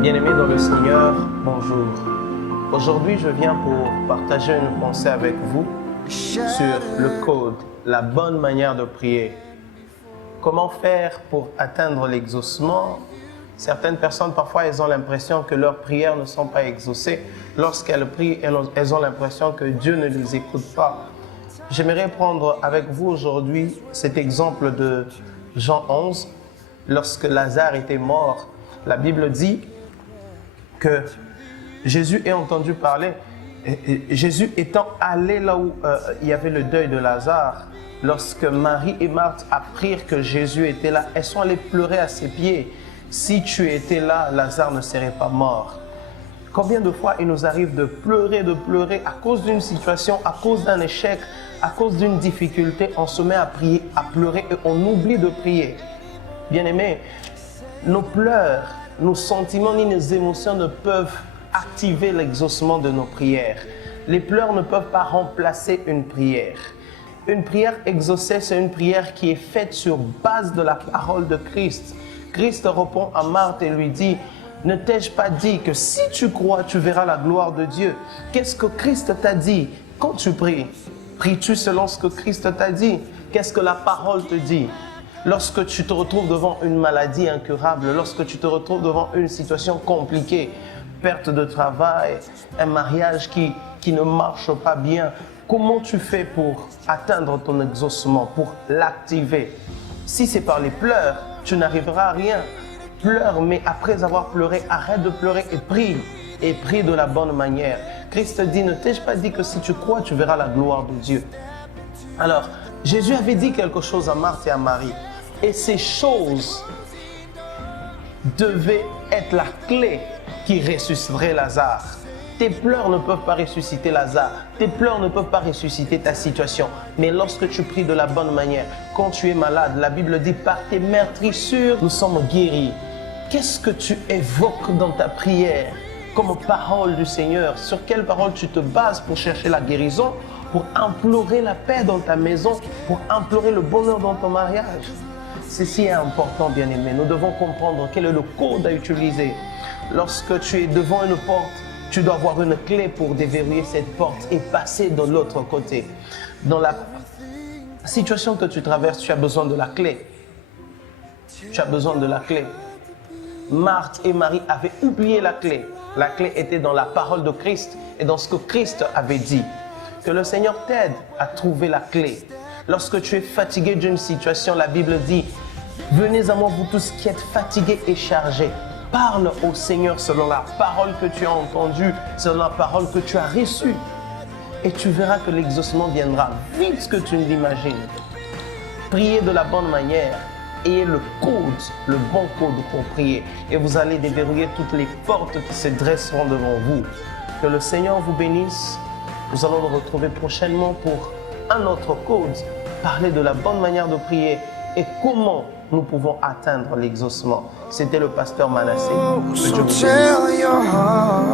Bien-aimés dans le Seigneur, bonjour. Aujourd'hui, je viens pour partager une pensée avec vous sur le code, la bonne manière de prier. Comment faire pour atteindre l'exaucement? Certaines personnes, parfois, elles ont l'impression que leurs prières ne sont pas exaucées. Lorsqu'elles prient, elles ont l'impression que Dieu ne les écoute pas. J'aimerais prendre avec vous aujourd'hui cet exemple de Jean 11, lorsque Lazare était mort. La Bible dit que Jésus ait entendu parler, Jésus étant allé là où il y avait le deuil de Lazare, lorsque Marie et Marthe apprirent que Jésus était là, elles sont allées pleurer à ses pieds. Si tu étais là, Lazare ne serait pas mort. Combien de fois il nous arrive de pleurer à cause d'une situation, à cause d'un échec, à cause d'une difficulté, on se met à prier, à pleurer et on oublie de prier. Bien-aimés, nos pleurs, nos sentiments ni nos émotions ne peuvent activer l'exaucement de nos prières. Les pleurs ne peuvent pas remplacer une prière. Une prière exaucée, c'est une prière qui est faite sur base de la parole de Christ. Christ répond à Marthe et lui dit: ne t'ai-je pas dit que si tu crois, tu verras la gloire de Dieu? Qu'est-ce que Christ t'a dit quand tu pries? Pries-tu selon ce que Christ t'a dit? Qu'est-ce que la parole te dit? Lorsque tu te retrouves devant une maladie incurable, lorsque tu te retrouves devant une situation compliquée, perte de travail, un mariage qui ne marche pas bien, comment tu fais pour atteindre ton exaucement, pour l'activer? Si c'est par les pleurs, tu n'arriveras à rien. Pleure, mais après avoir pleuré, arrête de pleurer et prie de la bonne manière. Christ dit: ne t'ai-je pas dit que si tu crois, tu verras la gloire de Dieu? Alors, Jésus avait dit quelque chose à Marthe et à Marie. Et ces choses devaient être la clé qui ressusciterait Lazare. Tes pleurs ne peuvent pas ressusciter Lazare. Tes pleurs ne peuvent pas ressusciter ta situation. Mais lorsque tu pries de la bonne manière, quand tu es malade, la Bible dit: par tes meurtrissures, nous sommes guéris. Qu'est-ce que tu évoques dans ta prière comme parole du Seigneur? Sur quelle parole tu te bases pour chercher la guérison, pour implorer la paix dans ta maison, pour implorer le bonheur dans ton mariage? Ceci est important, bien-aimé. Nous devons comprendre quel est le code à utiliser. Lorsque tu es devant une porte, tu dois avoir une clé pour déverrouiller cette porte et passer de l'autre côté. Dans la situation que tu traverses, tu as besoin de la clé. Tu as besoin de la clé. Marthe et Marie avaient oublié la clé. La clé était dans la parole de Christ et dans ce que Christ avait dit. Que le Seigneur t'aide à trouver la clé. Lorsque tu es fatigué d'une situation, la Bible dit: venez à moi vous tous qui êtes fatigués et chargés. Parle au Seigneur selon la parole que tu as entendue, selon la parole que tu as reçue. Et tu verras que l'exaucement viendra vite que tu ne l'imagines. Priez de la bonne manière. Ayez le code, le bon code pour prier. Et vous allez déverrouiller toutes les portes qui se dresseront devant vous. Que le Seigneur vous bénisse. Nous allons nous retrouver prochainement pour un autre code. Parler de la bonne manière de prier et comment nous pouvons atteindre l'exaucement. C'était le pasteur Manassé. Que Dieu vous bénisse.